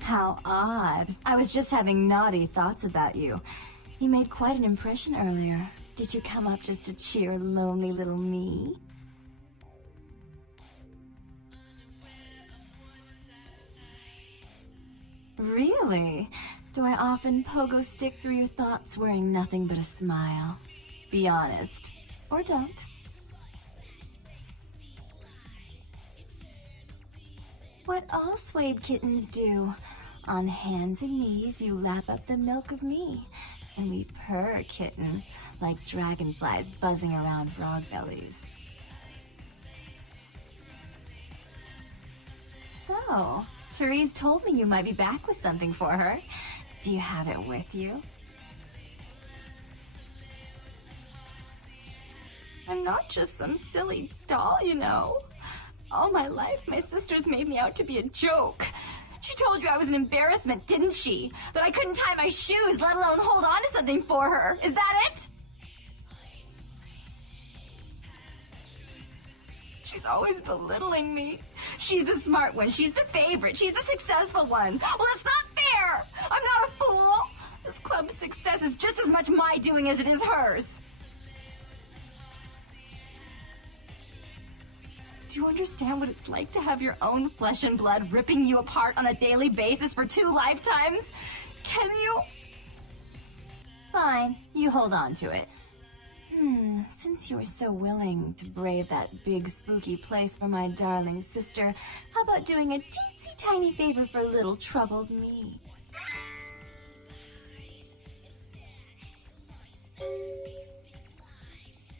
How odd. I was just having naughty thoughts about you. You made quite an impression earlier. Did you come up just to cheer lonely little me? Really? Do I often pogo stick through your thoughts wearing nothing but a smile? Be honest. Or don't. What all Swabe kittens do. On hands and knees, you lap up the milk of me. And we purr, kitten, like dragonflies buzzing around frog bellies. So, Therese told me you might be back with something for her. Do you have it with you? I'm not just some silly doll, you know. All my life, my sisters made me out to be a joke. She told you I was an embarrassment, didn't she? That I couldn't tie my shoes, let alone hold on to something for her. Is that it? She's always belittling me. She's the smart one. She's the favorite. She's the successful one. Well, that's not fair. I'm not a fool. This club's success is just as much my doing as it is hers. Do you understand what it's like to have your own flesh and blood ripping you apart on a daily basis for 2 lifetimes? Can you? Fine, you hold on to it. Since you were so willing to brave that big spooky place for my darling sister, how about doing a teensy tiny favor for little troubled me?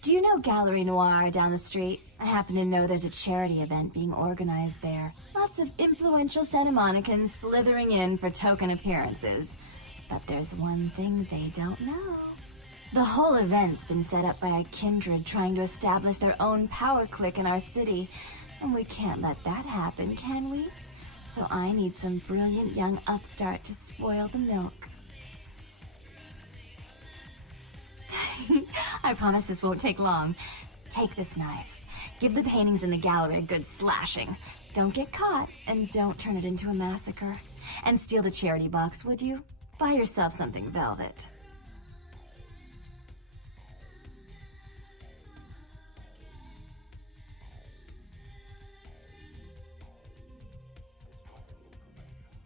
Do you know Gallery Noir down the street? I happen to know there's a charity event being organized there. Lots of influential Santa Monicans slithering in for token appearances. But there's one thing they don't know. The whole event's been set up by a kindred trying to establish their own power clique in our city. And we can't let that happen, can we? So I need some brilliant young upstart to spoil the milk. I promise this won't take long. Take this knife. Give the paintings in the gallery a good slashing. Don't get caught, and don't turn it into a massacre. And steal the charity box, would you? Buy yourself something velvet.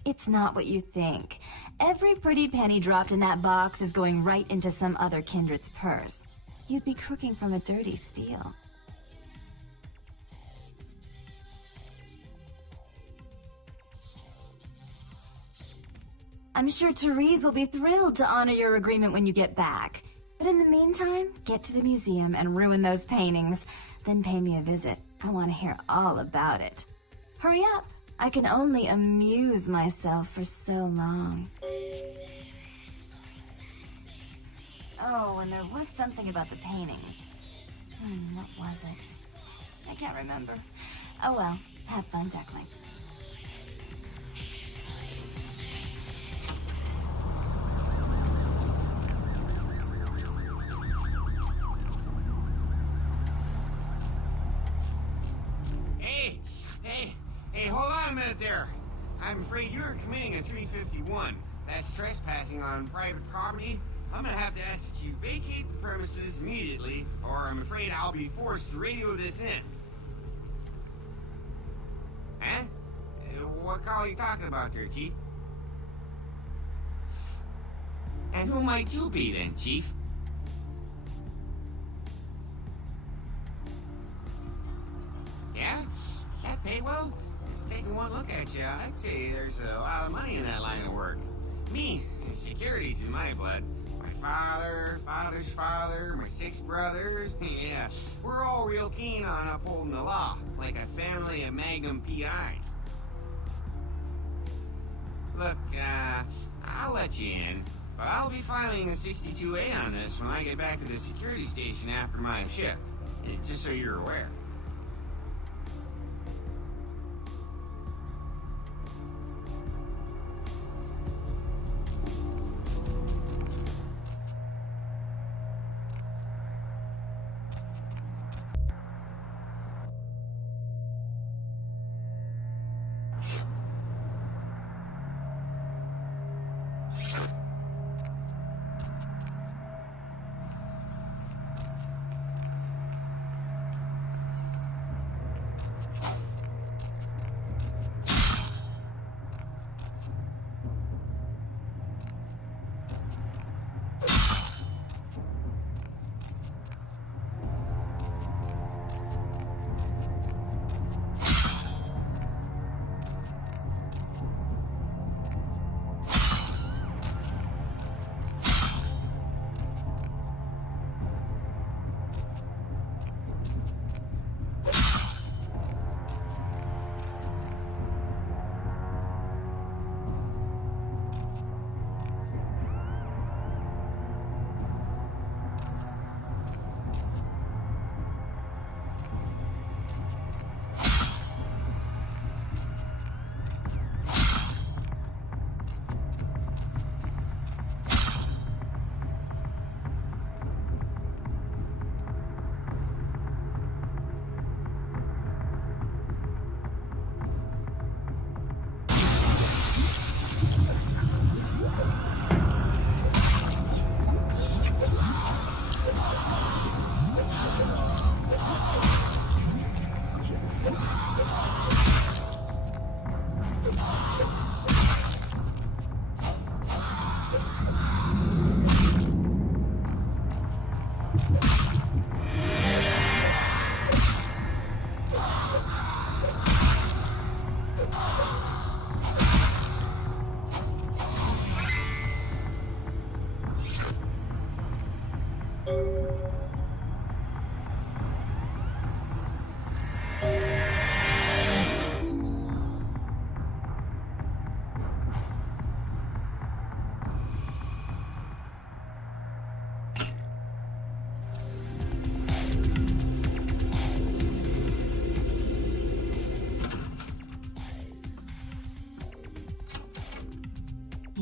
It's not what you think. Every pretty penny dropped in that box is going right into some other kindred's purse. You'd be crooking from a dirty steal. I'm sure Therese will be thrilled to honor your agreement when you get back. But in the meantime, get to the museum and ruin those paintings. Then pay me a visit. I want to hear all about it. Hurry up! I can only amuse myself for so long. Oh, and there was something about the paintings. What was it? I can't remember. Oh well, have fun, duckling. Hey, hold on a minute there. I'm afraid you're committing a 351. That's trespassing on private property I'm gonna have to ask that you vacate the premises immediately, or I'm afraid I'll be forced to radio this in. Huh? What call are you talking about there, Chief? And who might you be then, Chief? Yeah? That pay well? Just taking one look at you, I'd say there's a lot of money in that line of work. Me, security's in my blood. My father, father's father, my 6 brothers, yeah, we're all real keen on upholding the law, like a family of Magnum PIs. Look, I'll let you in, but I'll be filing a 62A on this when I get back to the security station after my shift, just so you're aware.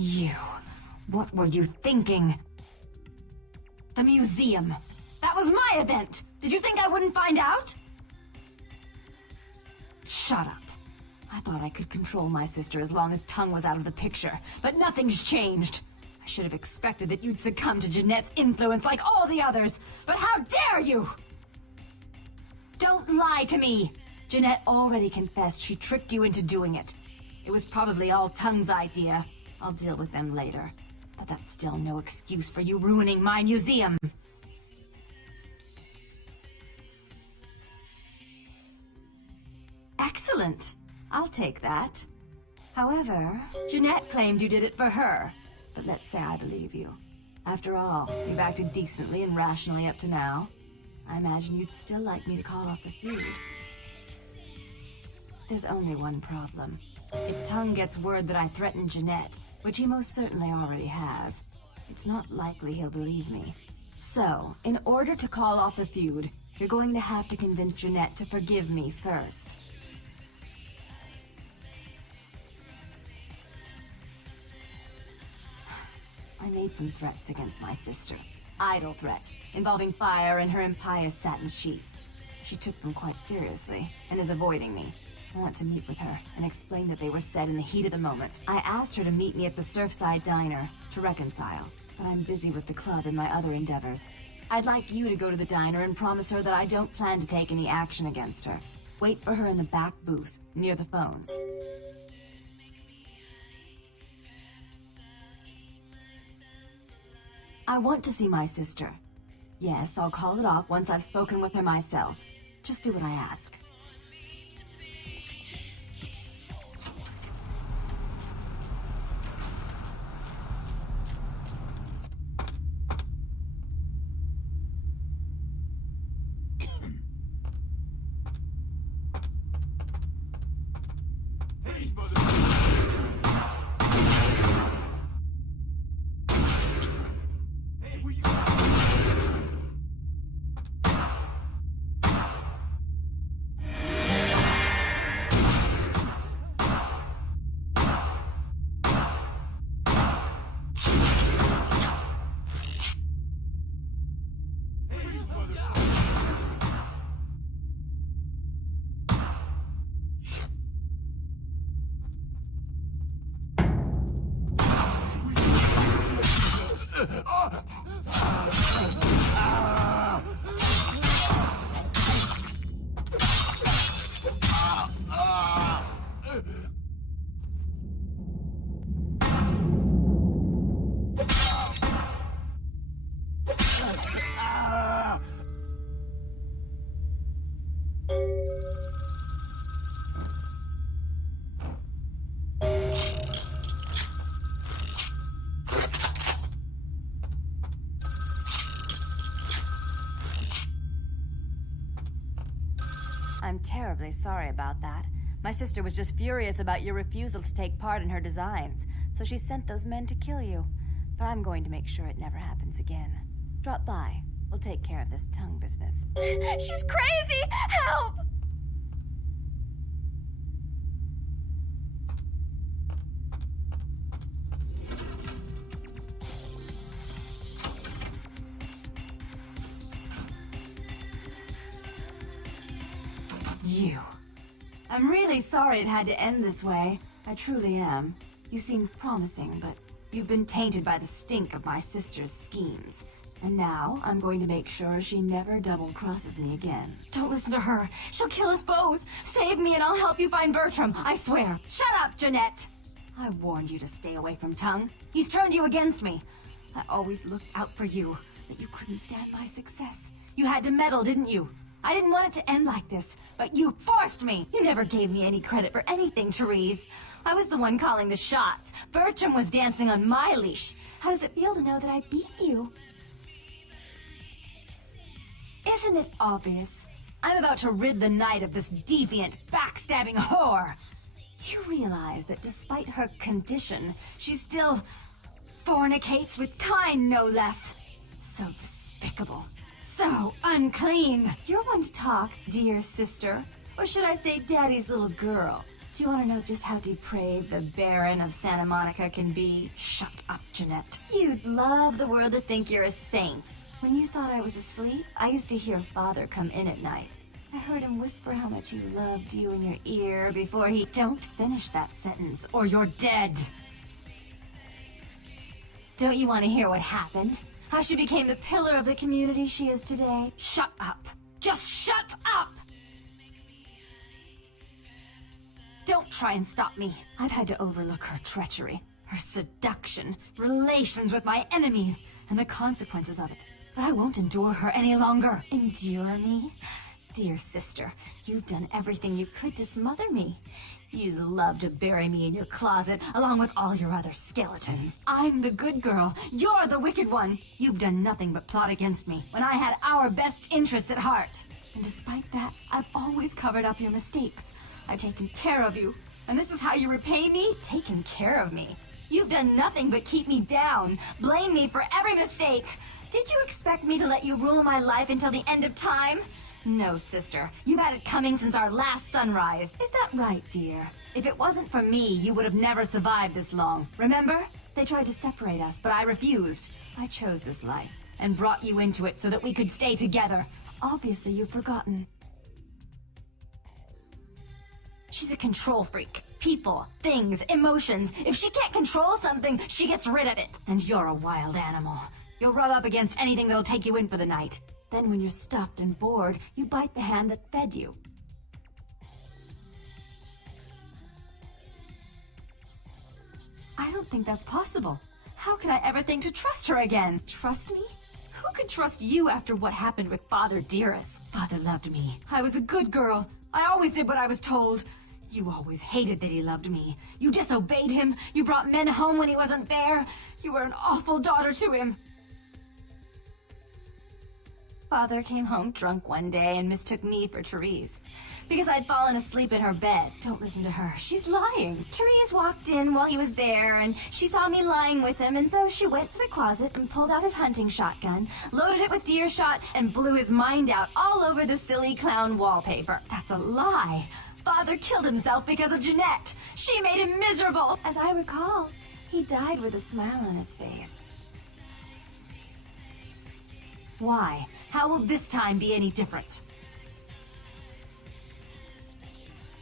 You. What were you thinking? The museum. That was my event. Did you think I wouldn't find out? Shut up. I thought I could control my sister as long as Tongue was out of the picture, but nothing's changed. I should have expected that you'd succumb to Jeanette's influence like all the others, but how dare you! Don't lie to me! Jeanette already confessed she tricked you into doing it. It was probably all Tongue's idea. I'll deal with them later. But that's still no excuse for you ruining my museum. Excellent. I'll take that. However, Jeanette claimed you did it for her. But let's say I believe you. After all, you've acted decently and rationally up to now. I imagine you'd still like me to call off the feud. There's only one problem. If Tongue gets word that I threatened Jeanette, which he most certainly already has, it's not likely he'll believe me. So, in order to call off the feud, you're going to have to convince Jeanette to forgive me first. I made some threats against my sister. Idle threats, involving fire and her impious satin sheets. She took them quite seriously, and is avoiding me. I want to meet with her, and explain that they were said in the heat of the moment. I asked her to meet me at the Surfside Diner, to reconcile. but I'm busy with the club and my other endeavors. I'd like you to go to the diner and promise her that I don't plan to take any action against her. Wait for her in the back booth, near the phones. I want to see my sister. Yes, I'll call it off once I've spoken with her myself. Just do what I ask. I'm terribly sorry about that. My sister was just furious about your refusal to take part in her designs, so she sent those men to kill you. But I'm going to make sure it never happens again. Drop by. We'll take care of this tongue business. She's crazy! Help! You. I'm really sorry it had to end this way. I truly am. You seemed promising, but you've been tainted by the stink of my sister's schemes. And now, I'm going to make sure she never double-crosses me again. Don't listen to her. She'll kill us both. Save me and I'll help you find Bertram, I swear. Shut up, Jeanette! I warned you to stay away from Tongue. He's turned you against me. I always looked out for you, but you couldn't stand my success. You had to meddle, didn't you? I didn't want it to end like this, but you forced me! You never gave me any credit for anything, Therese. I was the one calling the shots. Bertram was dancing on my leash. How does it feel to know that I beat you? Isn't it obvious? I'm about to rid the night of this deviant, backstabbing whore. Do you realize that despite her condition, she still fornicates with kind, no less? So despicable. So unclean. You're one to talk, dear sister. Or should I say daddy's little girl? Do you want to know just how depraved the Baron of Santa Monica can be? Shut up, Jeanette. You'd love the world to think you're a saint. When you thought I was asleep, I used to hear Father come in at night. I heard him whisper how much he loved you in your ear before he... Don't finish that sentence, or you're dead. Don't you want to hear what happened? How she became the pillar of the community she is today? Shut up. Just shut up! Don't try and stop me. I've had to overlook her treachery, her seduction, relations with my enemies, and the consequences of it. But I won't endure her any longer. Endure me? Dear sister, you've done everything you could to smother me. You love to bury me in your closet, along with all your other skeletons. I'm the good girl. You're the wicked one. You've done nothing but plot against me, when I had our best interests at heart. And despite that, I've always covered up your mistakes. I've taken care of you. And this is how you repay me? Taken care of me. You've done nothing but keep me down, blame me for every mistake. Did you expect me to let you rule my life until the end of time? No, sister. You've had it coming since our last sunrise. Is that right, dear? If it wasn't for me, you would have never survived this long. Remember? They tried to separate us, but I refused. I chose this life, and brought you into it so that we could stay together. Obviously, you've forgotten. She's a control freak. People, things, emotions. If she can't control something, she gets rid of it. And you're a wild animal. You'll rub up against anything that'll take you in for the night. Then when you're stuffed and bored, you bite the hand that fed you. I don't think that's possible. How can I ever think to trust her again? Trust me? Who could trust you after what happened with Father Dearest? Father loved me. I was a good girl. I always did what I was told. You always hated that he loved me. You disobeyed him. You brought men home when he wasn't there. You were an awful daughter to him. Father came home drunk one day and mistook me for Therese. Because I'd fallen asleep in her bed. Don't listen to her. She's lying. Therese walked in while he was there, and she saw me lying with him, and so she went to the closet and pulled out his hunting shotgun, loaded it with deer shot, and blew his mind out all over the silly clown wallpaper. That's a lie. Father killed himself because of Jeanette. She made him miserable. As I recall, he died with a smile on his face. Why? How will this time be any different?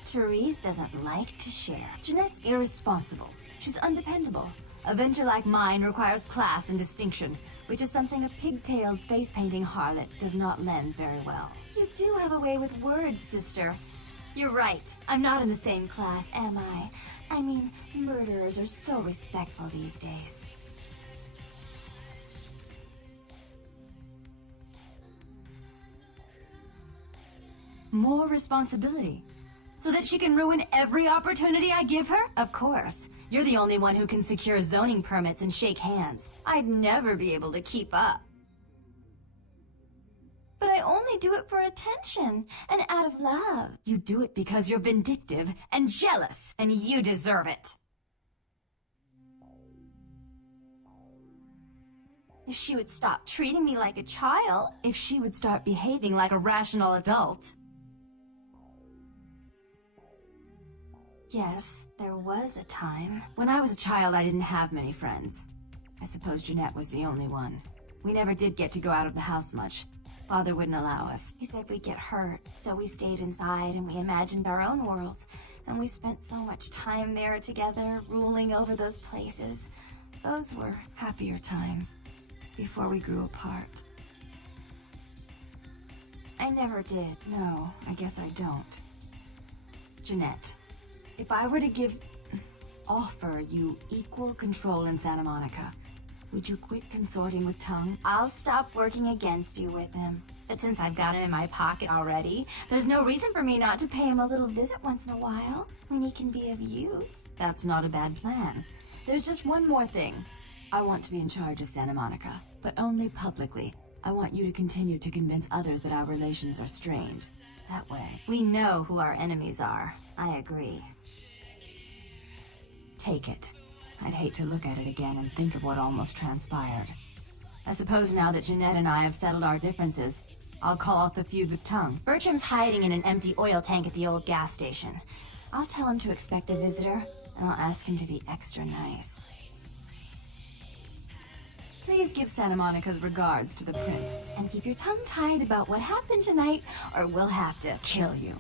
Therese doesn't like to share. Jeanette's irresponsible. She's undependable. A venture like mine requires class and distinction, which is something a pigtailed, face-painting harlot does not lend very well. You do have a way with words, sister. You're right. I'm not in the same class, am I? I mean, murderers are so respectful these days. More responsibility. So that she can ruin every opportunity I give her? Of course. You're the only one who can secure zoning permits and shake hands. I'd never be able to keep up. But I only do it for attention and out of love. You do it because you're vindictive and jealous, and you deserve it. If she would stop treating me like a child, if she would start behaving like a rational adult. Yes, there was a time. When I was a child, I didn't have many friends. I suppose Jeanette was the only one. We never did get to go out of the house much. Father wouldn't allow us. He said we'd get hurt, so we stayed inside and we imagined our own worlds. And we spent so much time there together, ruling over those places. Those were happier times, before we grew apart. I never did. No, I guess I don't. Jeanette. If I were to offer you equal control in Santa Monica, would you quit consorting with Tongue? I'll stop working against you with him. But since I've got him in my pocket already, there's no reason for me not to pay him a little visit once in a while, when he can be of use. That's not a bad plan. There's just one more thing. I want to be in charge of Santa Monica, but only publicly. I want you to continue to convince others that our relations are strained. That way, we know who our enemies are. I agree. Take it. I'd hate to look at it again and think of what almost transpired. I suppose now that Jeanette and I have settled our differences, I'll call off the feud with Tongue. Bertram's hiding in an empty oil tank at the old gas station. I'll tell him to expect a visitor, and I'll ask him to be extra nice. Please give Santa Monica's regards to the prince, and keep your tongue tied about what happened tonight, or we'll have to kill you.